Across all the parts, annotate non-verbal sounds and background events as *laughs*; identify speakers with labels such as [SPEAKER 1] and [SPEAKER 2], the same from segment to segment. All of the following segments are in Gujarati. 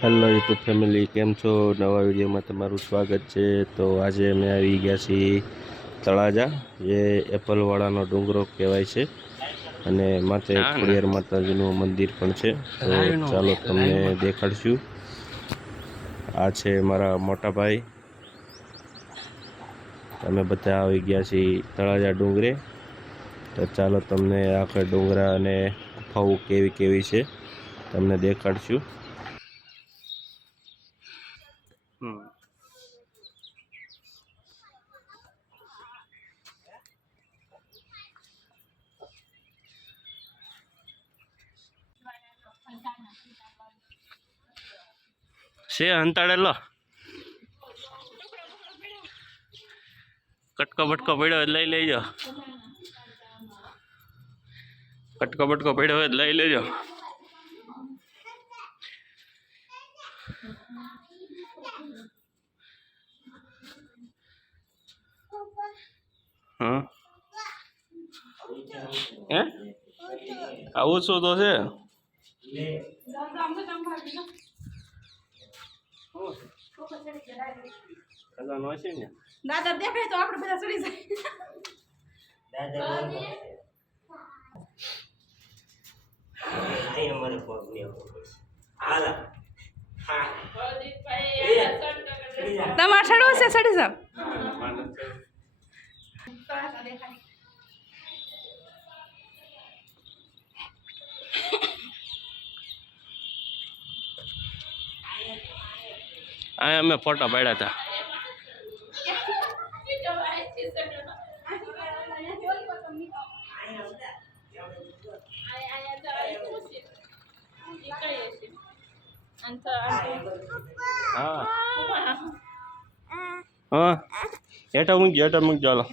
[SPEAKER 1] હેલો યુટ્યુબ ફેમિલી કેમ છો? નવા વિડીયોમાં તમારું સ્વાગત છે. તો આજે અમે આવી ગયા છીએ તળાજા જે એપલવાળાનો ડુંગરો કહેવાય છે. અને માથે ખોડિયાર માતાજીનું મંદિર પણ છે. તો ચાલો તમને દેખાડશું. આ છે મારા મોટા ભાઈ. અમે બધા આવી ગયા છીએ તળાજા ડુંગરે. તો ચાલો તમને આખા ડુંગરા અને ગુફાઓ કેવી કેવી છે તમને દેખાડશું. છે અંતાડેલો કટકો બટકો પડ્યો લઈ લેજો. કટકો બટકો પડ્યો હોય લઈ લેજો. હા? હે? આવું શું તો છે? ખજાનો હશે ને?
[SPEAKER 2] દાદા દેખાય તો આપણે બધા ચડી જાય.
[SPEAKER 3] અહીં અમારે પગ લેવો હાલા.
[SPEAKER 2] તમારે ચડવું છે ચડી જાવ
[SPEAKER 1] આ અમે ફોટા પાડ્યા હતા. હા. હા. હેઠા મૂકજો હેઠા મૂકજો ચાલો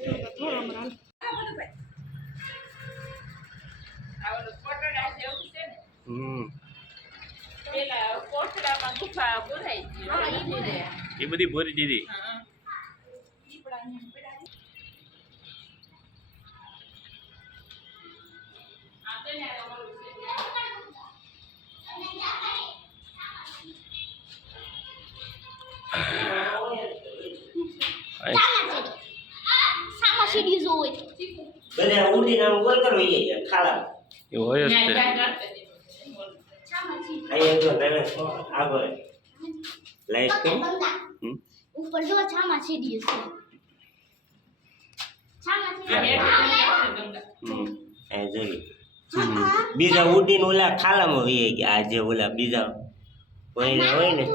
[SPEAKER 1] એ બધી ભરી દીધી આ
[SPEAKER 4] સામા સીડી જોઈ
[SPEAKER 3] બધા ઉડીને આમ ગોલ કરો એ જાય ખાલા
[SPEAKER 1] એ હોય જ તે
[SPEAKER 4] સામા સીડી
[SPEAKER 3] અહીંયા જો તને આગળ લાઈટ કે
[SPEAKER 1] હમ.
[SPEAKER 4] ઉપર જો છામા સીડી છે
[SPEAKER 3] બીજા ઉડીને ઓલા ખાલામાં વીએ ગયા આજે ઓલા બીજા હોય ને
[SPEAKER 4] છે ને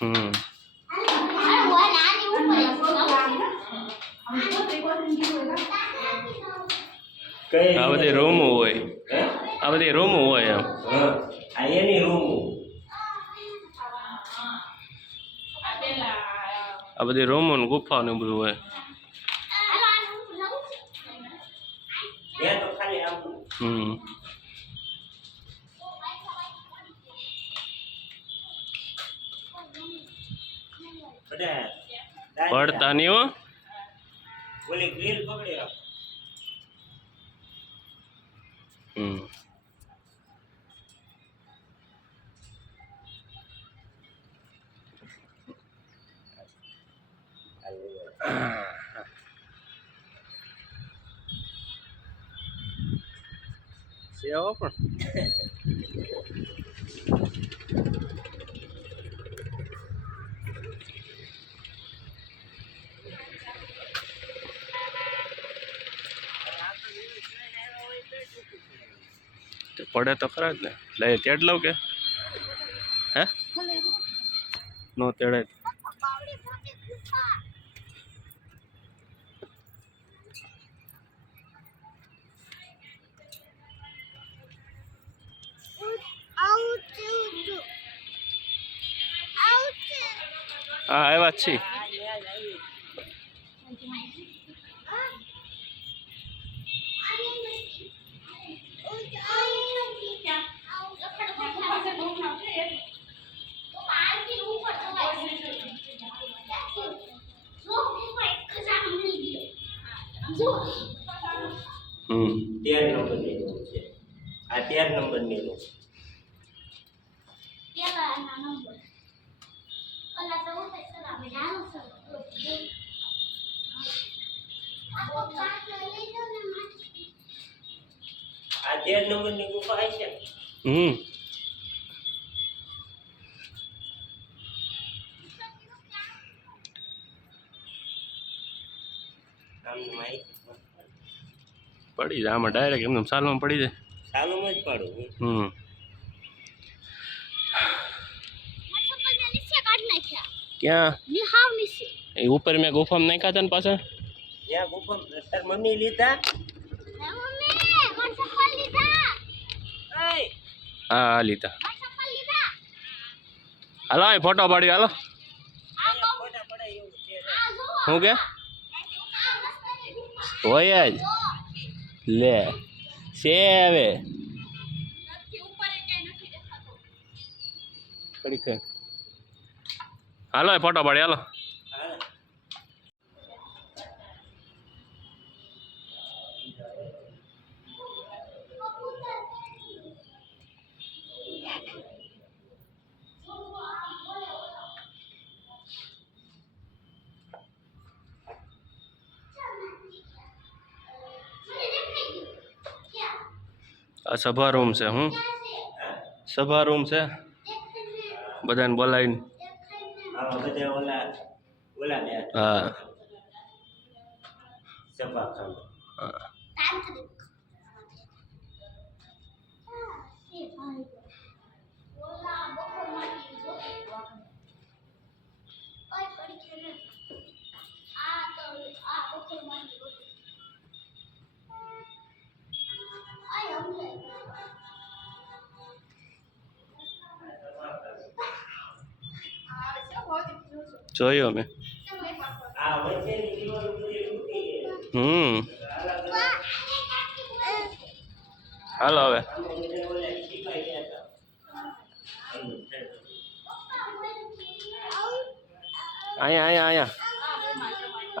[SPEAKER 1] હમ.
[SPEAKER 4] હોય
[SPEAKER 1] આ બધી રૂમો હોય. આ બધી રૂમો હોય એમ.
[SPEAKER 3] આ એની રૂમ.
[SPEAKER 1] આ બધી રૂમો ને ગુફાઓ ને બધું હોય. હમ. પડતા નહીં હો.
[SPEAKER 3] ગ્રીલ પકડી રાખ
[SPEAKER 1] હમ પણ પડે તો ખરા જ ને. લઈ તેડ લઉં કે? હે? નો તેડે હા આવ્યા જ છીએ
[SPEAKER 4] ઉપર જો
[SPEAKER 1] હમ
[SPEAKER 3] તેર નંબરની રૂમ છે આ તેર નંબરની રૂમ
[SPEAKER 4] પેલા ના નંબર ઓલા તો આ
[SPEAKER 3] તેર નંબરની ગુફા છે
[SPEAKER 1] હમ. પડી જાય. આમાં ડાયરેક્ટ એમને સાલમાં પડી જાય.
[SPEAKER 3] સાલમાં જ પાડું
[SPEAKER 1] હમ
[SPEAKER 4] મારા ચપ્પલ ને નીચે કાઢ નાખ્યા
[SPEAKER 1] ક્યાં? એ ઉપર મેં ગુફામાં નાખ્યા હતા ને પાછા?
[SPEAKER 3] જ્યાં ગુફા તાર મમ્મી લીધા?
[SPEAKER 4] હે લીધા.
[SPEAKER 1] હાલો અહીં ફોટો પાડી હાલો. શું કે? હોય જ. લે છે હવે.
[SPEAKER 4] નથી ઉપર એ ક્યાંય નથી દેખાતો.
[SPEAKER 1] કડી કઈ હાલો, એ ફોટો પાડી, હાલો. આ સભા રૂમ છે હું સભા રૂમ છે? બધાને બોલાવીને.
[SPEAKER 4] દેખાઈને
[SPEAKER 3] આમાં બધા ઓલા
[SPEAKER 1] જોયો
[SPEAKER 3] અમે.
[SPEAKER 1] હમ હાલો હવે. અહીંયા અહીંયા અહીંયા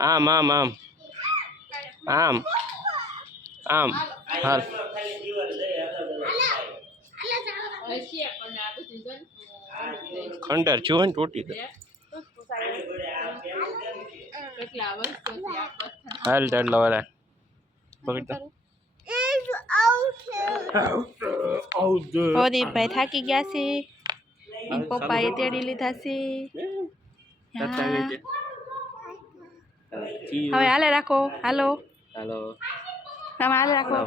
[SPEAKER 1] આમ આમ આમ આમ આમ હાલ ખંડર, જુઓ ને તૂટી ગઈ.
[SPEAKER 3] ખાલી પડે આ પેલું કેમ છે?
[SPEAKER 1] હાલ વાળા. પકડ
[SPEAKER 2] પ્રદીપભાઈ થાકી ગયા છે. પપ્પાએ તેડી લીધા છે. હવે હાલે રાખો. હાલો.
[SPEAKER 1] હાલો.
[SPEAKER 2] તમે હાલે રાખો.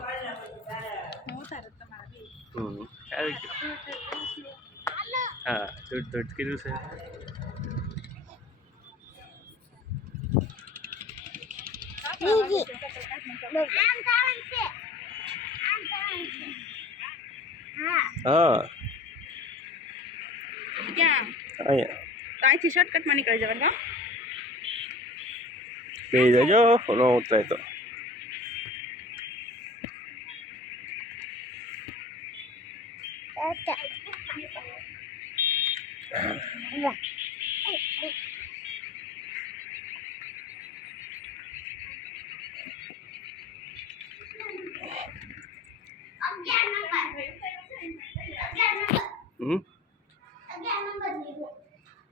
[SPEAKER 1] હા દૂધ દૂધ કીધું છે.
[SPEAKER 4] છે હા.
[SPEAKER 1] હા
[SPEAKER 2] ક્યાં?
[SPEAKER 1] અહીંયા.
[SPEAKER 2] તો અહીંથી શોર્ટકટમાં નીકળી જવાનું કા
[SPEAKER 1] કહી ન ઉતરાય તો
[SPEAKER 4] અગિયાર નંબર અગિયાર નંબર
[SPEAKER 1] હમ
[SPEAKER 4] અગિયાર નંબર લીધો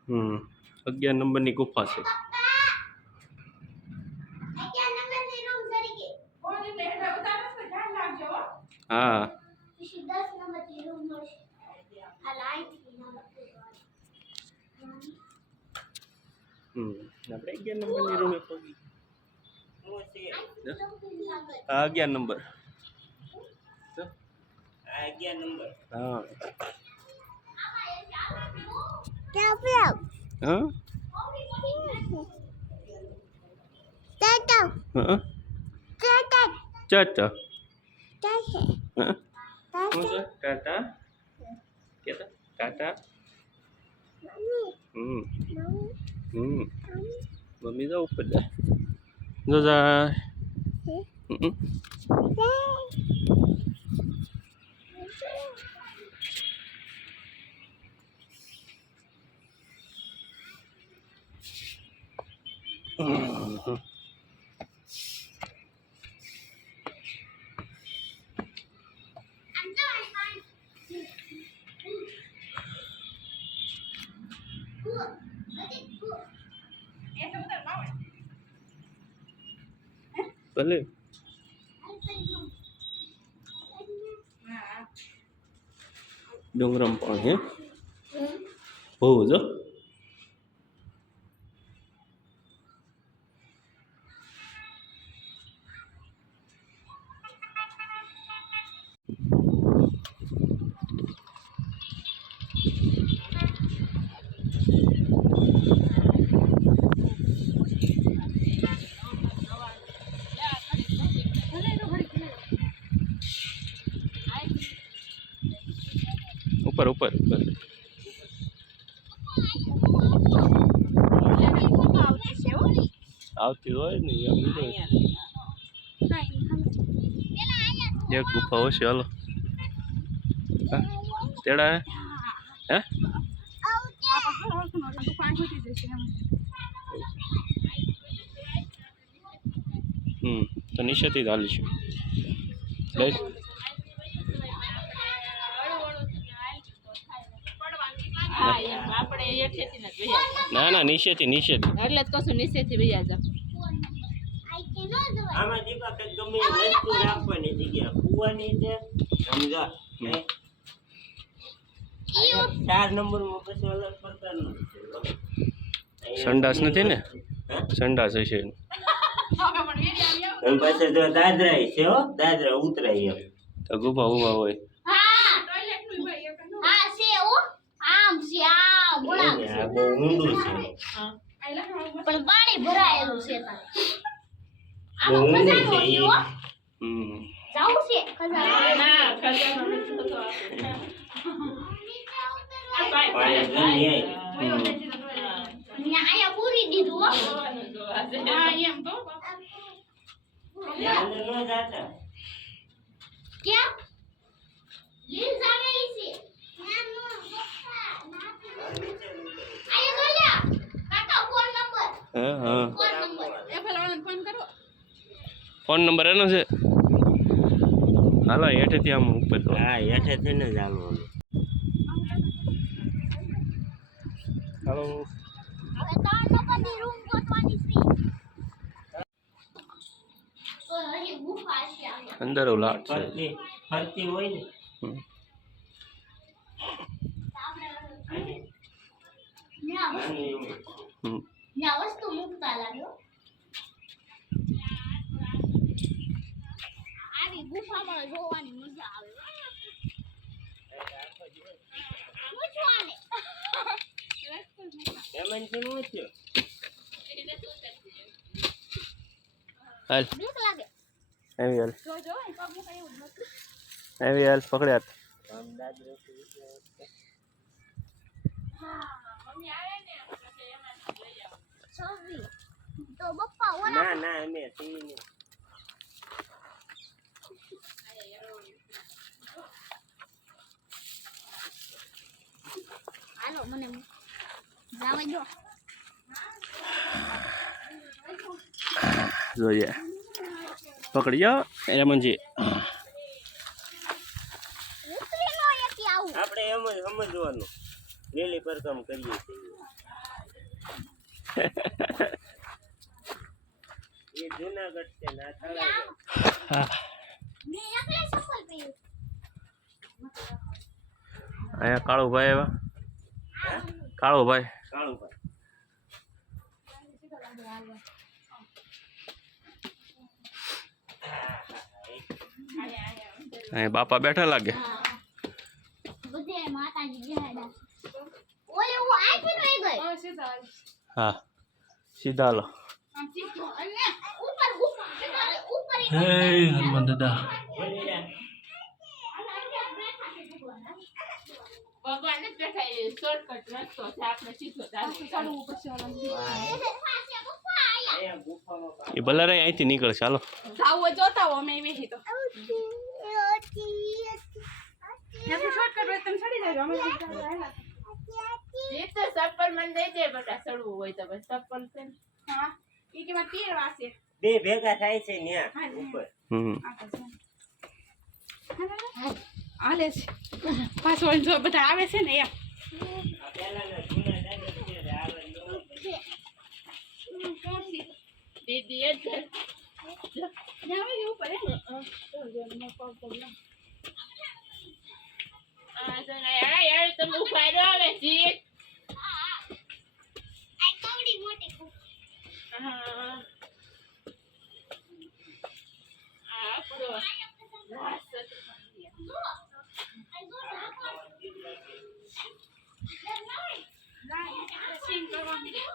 [SPEAKER 1] હમ અગિયાર નંબરની ગુફા છે. હા. આપણે અગિયાર નંબરની રૂમે? આ અગિયાર નંબર.
[SPEAKER 3] અગિયાર નંબર.
[SPEAKER 1] હા. હા? હમ. હમ. મમ્મી. જાવ ઉપર જાય. જો જાય હમ. ભલે. ડુંગરમ પણ હે? બહુ જો ઉપર ઉપર ઉપર આવતી હોય ને એક ગુફા છે હાલો. હા? તેડા હે? હે? હમ તો નિશેથી જ હાલીશું.
[SPEAKER 2] ને
[SPEAKER 1] ના ના નિશ્ચિત નિશ્ચિત
[SPEAKER 2] એટલે જ કશું નીચેથી વૈયા જાવ
[SPEAKER 3] આમાં દીપા કંઈક ગમે વસ્તુ રાખવાની જગ્યા. કૂવાની છે સમજો? ચાર નંબરમાં પછી અલગ પ્રકારનું
[SPEAKER 1] સંડાસ નથી ને? સંડાસ હશે.
[SPEAKER 3] પછી જો દાદરા છે હો. દાદરા ઉતરાય એમ.
[SPEAKER 1] તો ગુફા ઊભા હોય.
[SPEAKER 4] હા હા છે ઓ આમ છે આમ બોલા
[SPEAKER 3] એને આ બહુ ઊંડું છે.
[SPEAKER 4] પણ પાણી ભરાયેલું છે
[SPEAKER 3] બહુ.
[SPEAKER 4] હો.
[SPEAKER 1] હમ.
[SPEAKER 4] જાવું છે ખજાનો.
[SPEAKER 2] ના ખજાનો નથી થતો
[SPEAKER 3] પાણી જલ્દી આય.
[SPEAKER 4] પૂરી દીધું હા.
[SPEAKER 2] એમ તો.
[SPEAKER 4] ક્યાં? આવેલી છે. આયા ગોલ્યા. કાકા ફોન નંબર
[SPEAKER 1] હા હા.
[SPEAKER 4] ફોન નંબર
[SPEAKER 2] એ પેલા ફોન કરો.
[SPEAKER 1] ફોન નંબર એનો છે? હાલો હેઠેથી આમ ઉપર તો.
[SPEAKER 3] હા હેઠે થઈને જ હાલવાનું.
[SPEAKER 1] હાલો.
[SPEAKER 4] અહીંયા
[SPEAKER 1] અંદર ઉલાટ છે.
[SPEAKER 3] ફરતી હોય ને.
[SPEAKER 4] વસ્તુ મૂકતા લાગ્યો. આવી ગુફામાં જોવાની મજા આવે. પૂછવાને
[SPEAKER 1] હાલ.
[SPEAKER 4] બીક
[SPEAKER 1] હાલ.
[SPEAKER 4] એવું જ નથી
[SPEAKER 1] આવી હાલ પકડ્યા
[SPEAKER 4] તો બપ્પા ઓલા
[SPEAKER 3] ના ના અમે
[SPEAKER 4] મને જાવે
[SPEAKER 1] જોઈએ. પકડી જાઓ રમણજી
[SPEAKER 4] ઉતરી નો એકી
[SPEAKER 3] આપણે એમ જ સમજવાનું. વેલી પરકમ કરીએ છીએ. *laughs* એ જુનાગઢ છે ના તળાજા.
[SPEAKER 4] મેં એકલે સફળ
[SPEAKER 1] ભાઈ. કાળુભાઈ કાળુભાઈ અહીંયા બાપા બેઠા લાગે.
[SPEAKER 4] બધે માતાજી બેહાડા ઓલે હું.
[SPEAKER 1] સીધા
[SPEAKER 4] ઈ
[SPEAKER 1] હે હનુમાન દાદા
[SPEAKER 3] બોલી જા.
[SPEAKER 4] અને અહીંયા બેઠા છે ભગવાન
[SPEAKER 2] ભગવાન જ બેઠા એ શોર્ટકટ રસ્તો છે આપણે સીધો ચાલવું પડશે
[SPEAKER 4] પાસે ગુફા આયા
[SPEAKER 3] અહીંયા ગુફામાં પા-
[SPEAKER 1] એ બલારાય અહીંથી નીકળશે હાલો.
[SPEAKER 2] આવો જોતા હો અમે વેહી તો ચપ્પલ મને દઈ દે બધા ચડવું હોય તો બસ ચપ્પલ છે હા એ કે તેર વાસે.
[SPEAKER 3] બે ભેગા થાય છે ન્યા ઉપર.
[SPEAKER 1] હમ.
[SPEAKER 2] હાલે છે પાછળ જો બધા આવે છે ને એમ.
[SPEAKER 3] દાદા છે ને આવે ન હોય.
[SPEAKER 2] દીદી એ જ ત્યાં આવી જવું પડે તમે ઊભા હવે જીત.
[SPEAKER 4] આ કવડી મોટી ખૂબ
[SPEAKER 2] હા. આ આપણો વાસ હતો. સિંગ કરવા માંડ્યા.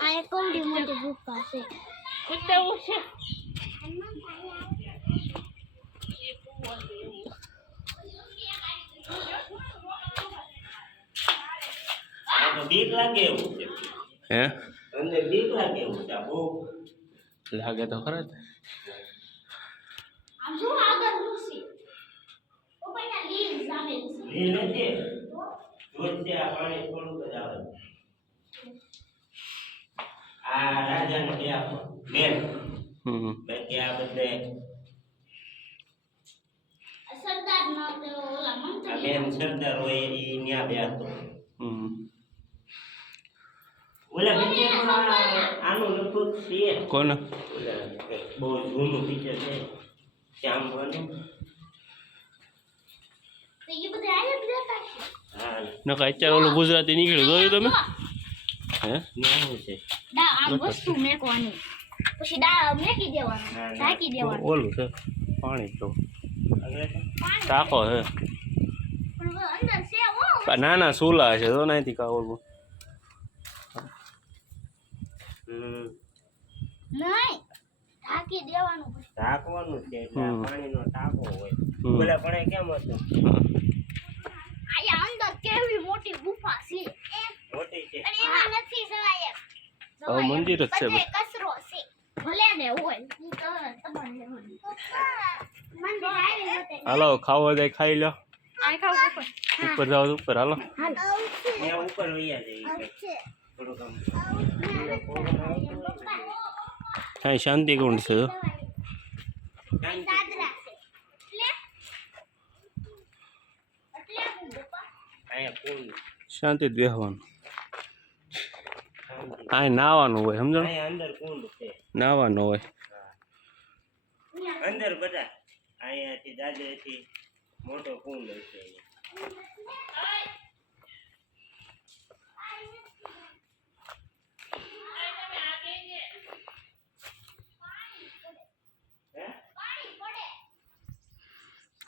[SPEAKER 4] આ એક કવડી મોટી ગુફા છે
[SPEAKER 2] ઉતરવું છે એ કૂવો છે એવું.
[SPEAKER 3] આ તો બીક લાગે એવું છે
[SPEAKER 1] હે
[SPEAKER 3] અંદર બીક લાગે એવું છે આ બહુ
[SPEAKER 1] લાગે તો ખરા જ.
[SPEAKER 4] આમ જો આગળ ઋષિ. ઉપરના લીલ સામે
[SPEAKER 3] લીલ નથી જોત છે આ પાણી થોડુંક જ આવે. આ રાજાનો બે બેન
[SPEAKER 1] હમ
[SPEAKER 3] બાકી આ બધે
[SPEAKER 4] સરદાર નો ઓલા
[SPEAKER 3] આ
[SPEAKER 4] મંત્રી
[SPEAKER 3] બેન સરદાર હોય એ ન્યા બેસતો.
[SPEAKER 1] હમ.
[SPEAKER 3] ઓલા પિક્ચર આનું લખું છે.
[SPEAKER 1] કોને?
[SPEAKER 3] બહુ જૂનું પિક્ચર છે. શ્યામ વાનું
[SPEAKER 1] નકા અત્યારે ઓલું ગુજરાતી નીકળ્યું જોયું તમે? હે?
[SPEAKER 3] ન્યા છે.
[SPEAKER 4] દા આ વસ્તુ મેકવાની. પછી દા મેકી દેવાનું
[SPEAKER 3] ના, ના.
[SPEAKER 4] ઢાંકી દેવાનું.
[SPEAKER 1] ઓલું છે. પાણી તો. ટાંકો છે.
[SPEAKER 4] પણ અંદર છે હો.
[SPEAKER 1] નાના સુલા છે તો નાથી કા ઓલું
[SPEAKER 3] હમ
[SPEAKER 4] નહીં ઢાંકી દેવાનું પછી.
[SPEAKER 3] ઢાંકવાનું છે. પાણીનો ટાંકો હોય. ઓલા પણ કેમ હતું?
[SPEAKER 4] આયા અંદર કેવી મોટી ગુફા છે.
[SPEAKER 3] મોટી છે.
[SPEAKER 4] અને એમાં નથી સવાય
[SPEAKER 1] હવે મંદિર જ છે
[SPEAKER 4] હલો કચરો છે. ભલે ને હોય
[SPEAKER 1] ખાવો દે ખાઈ લો.
[SPEAKER 2] ઉપર.
[SPEAKER 1] ઉપર જાવ ઉપર હાલો.
[SPEAKER 3] ઉપર
[SPEAKER 1] હા શાંતિ કોણ છે
[SPEAKER 3] શાંતિ.
[SPEAKER 1] શાંતિ. આ નાવાનું હોય, સમજો નાવાનું હોય
[SPEAKER 3] અંદર બધા અહીંયાથી દાદરેથી મોટો કુંડ છે હે?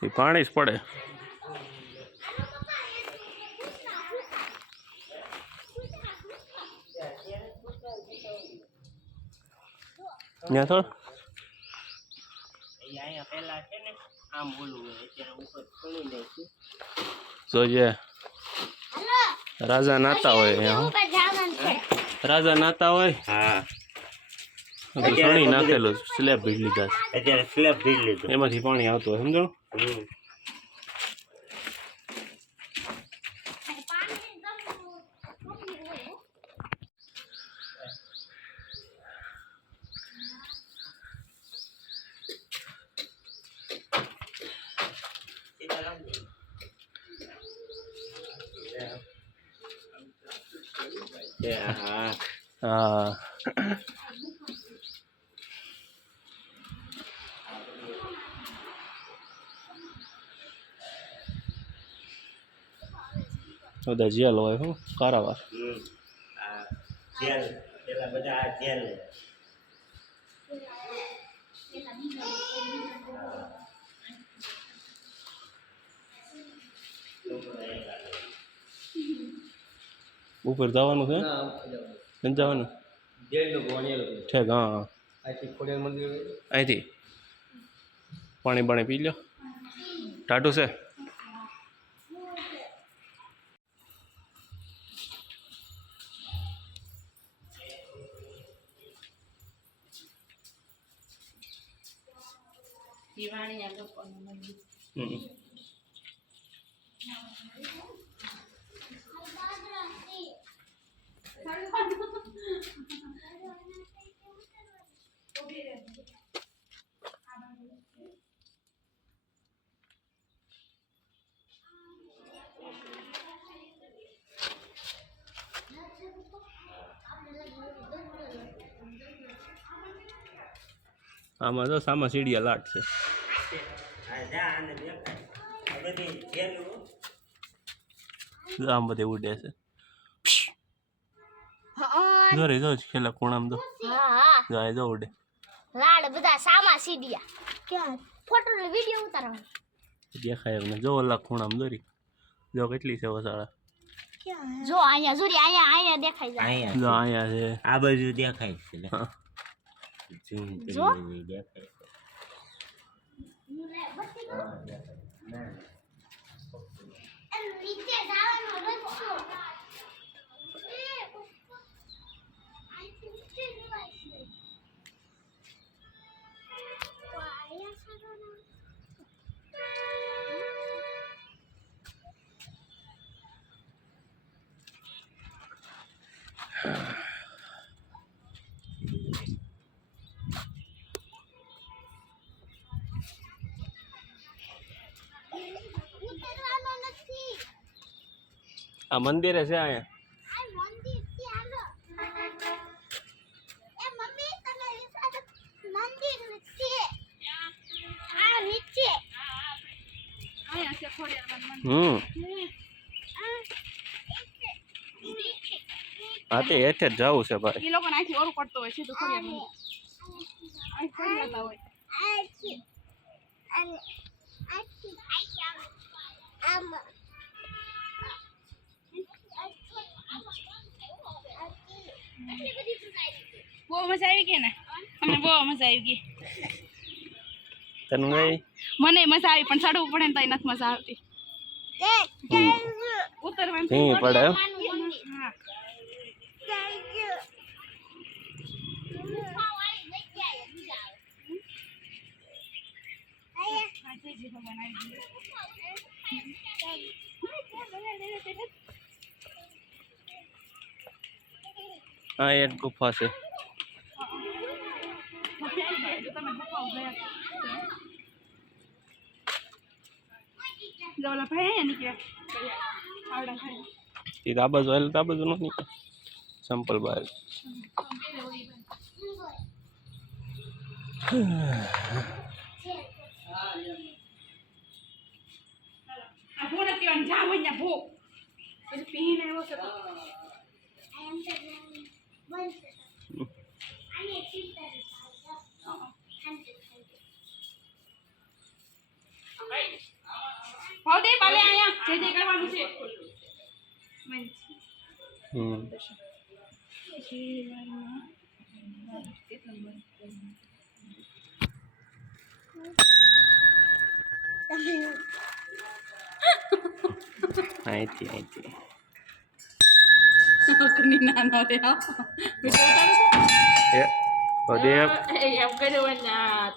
[SPEAKER 1] એ પાણી જ પડે. ત્યાં થોડ. જોઈએ
[SPEAKER 4] હાલો
[SPEAKER 1] રાજા નાતા હોય રાજા નાતા હોય
[SPEAKER 3] હા.
[SPEAKER 1] તો નાખેલું સ્લેબ ભીડ લીધા છે.
[SPEAKER 3] અત્યારે સ્લેબ ભીડ લીધું.
[SPEAKER 1] એમાંથી પાણી આવતું હોય સમજો?
[SPEAKER 3] હમ
[SPEAKER 4] અને *clears throat* પાણી એકદમ મોટી હોય હો.
[SPEAKER 3] સીતારામજી. હા
[SPEAKER 1] હા બધા જેલ હોય હું કારાવાર.
[SPEAKER 3] જેલ પેલા બધા જેલ.
[SPEAKER 1] ઉપર જવાનું છે? નથી જવાનું? ઠેક હા હા. અહીંથી પાણી બાણી પી લો ટાટું છે? આમાં જો સામા સીડિયા લાટ છે. આમ બધે ઉડે છે. જો રે જો છેલ્લા કોણામ તો.
[SPEAKER 4] હા હા.
[SPEAKER 1] જો જો ઉડે.
[SPEAKER 4] લાડ બધા સામા સીડિયા. ક્યાં? ફોટો ને વિડિયો ઉતારવાનો.
[SPEAKER 1] દેખાય એમને. જો ઓલા ખૂણામાં દોરી. જો કેટલી છે વસાળા
[SPEAKER 4] જો અહીંયા જોરી અહીંયા અહીંયા દેખાય જાય
[SPEAKER 1] જો
[SPEAKER 3] અહીંયા છે.
[SPEAKER 1] અહીંયા
[SPEAKER 3] આ બાજુ દેખાય છે.
[SPEAKER 1] હા.
[SPEAKER 3] ઝૂમ
[SPEAKER 4] જો.
[SPEAKER 3] કરીને દેખાય
[SPEAKER 1] આ મંદિરે છે અહીંયા. હમ. હા તે હેઠે જ જવું છે ભાઈ.
[SPEAKER 2] એ લોકોને ઓરું પડતો હોય સીધું ખોડિયાર હોય. મજા આવી ગઈ ને? અમને બહુ મજા આવી ગઈ.
[SPEAKER 1] તને
[SPEAKER 2] મને મજા આવી પણ ચડવું પડે ને તઈ નથી મજા આવતી. ઉતરવાનું
[SPEAKER 1] પડે.
[SPEAKER 2] હા
[SPEAKER 1] એક ગુફા છે. એ આ બાજુ હાલે તો આ બાજુ નથી સંપલ બહાર
[SPEAKER 2] આ
[SPEAKER 1] હમ અહીંથી અહીંથી
[SPEAKER 2] અકની નાનો રે
[SPEAKER 1] એ પદે
[SPEAKER 2] એમ કર્યું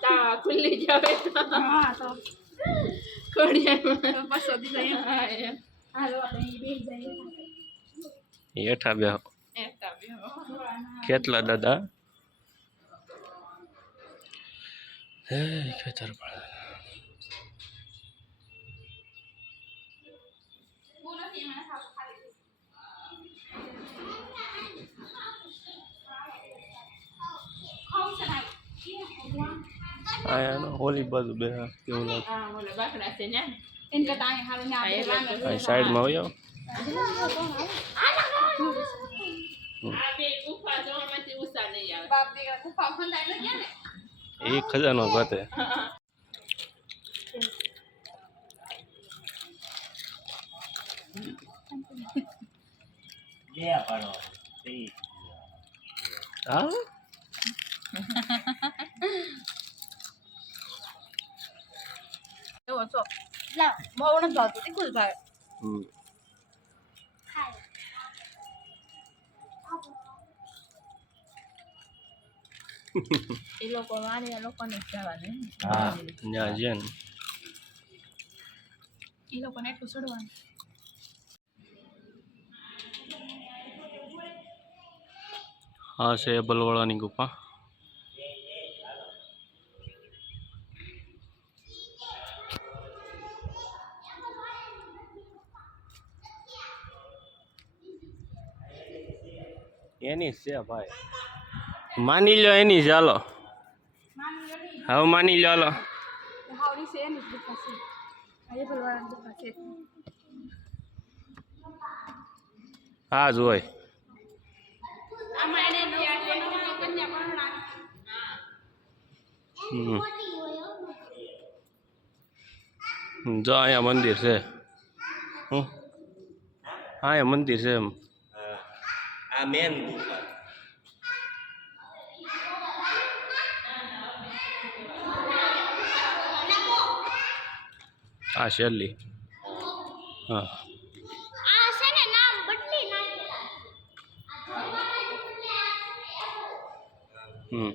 [SPEAKER 2] તા ખુલ્લી જાવે હા તો ખોડિયામાં બસો દીધા એમ હાલો આપણે બે જઈએ
[SPEAKER 1] હેઠા બે કેટલા દાદા? હે ખેતર પડે આયા હોલી બાજુ બે કેવું લાગે?
[SPEAKER 2] હા ઓલો બાકડા છે ને એન કરતા અહીં હારું ને આપણે લાંબા
[SPEAKER 1] અહીં સાઈડમાં હોય
[SPEAKER 2] આ બે ગુફા જોવામાંથી ઉષા નહીં આવે બાપ દીકરા ગુફા ખંડાઈ ન ગયા ને
[SPEAKER 1] એ ખજાનો ગતે. હા?
[SPEAKER 2] એવો છો. બહુ નથી ભાવતું તીખું જ ભાવે.
[SPEAKER 1] હમ. *laughs*
[SPEAKER 2] એ લોકો વાણી લોકોને જ જવાનું
[SPEAKER 3] હા
[SPEAKER 1] ત્યાં છે ને
[SPEAKER 2] એ લોકોને એટલું છોડવાનું
[SPEAKER 1] હા છે બલવાળાની ગુફા.
[SPEAKER 4] એની છે ભાઈ. માની લો એની જ, હાલો. હવે માની લો, હાલો. હા, જ હોય. જો, અહીંયા મંદિર છે. હા, અહીંયા મંદિર છે એમ.
[SPEAKER 3] આ મેન
[SPEAKER 4] આ શેરલી હા હમ.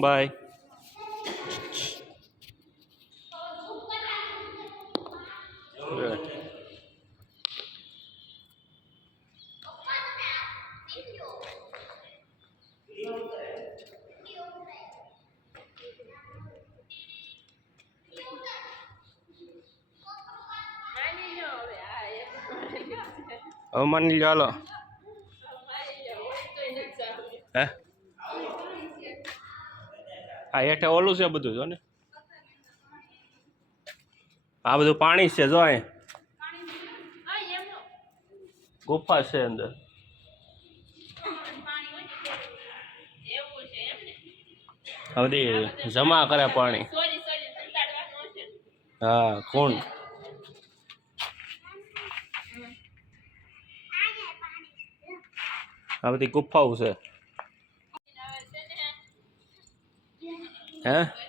[SPEAKER 4] ભાઈ Good.
[SPEAKER 5] માની લો હવે આ એપલ વાળાની છે.
[SPEAKER 4] હવે માની લો હાલો. હે? આ હેઠે ઓલું છે બધું, જો ને. આ બધું પાણી છે, જો અહીં.
[SPEAKER 5] હા
[SPEAKER 4] ગુફા છે અંદર. બધી જમા કરે પાણી. હા, કોણ? આ બધી ગુફાઓ છે. હે?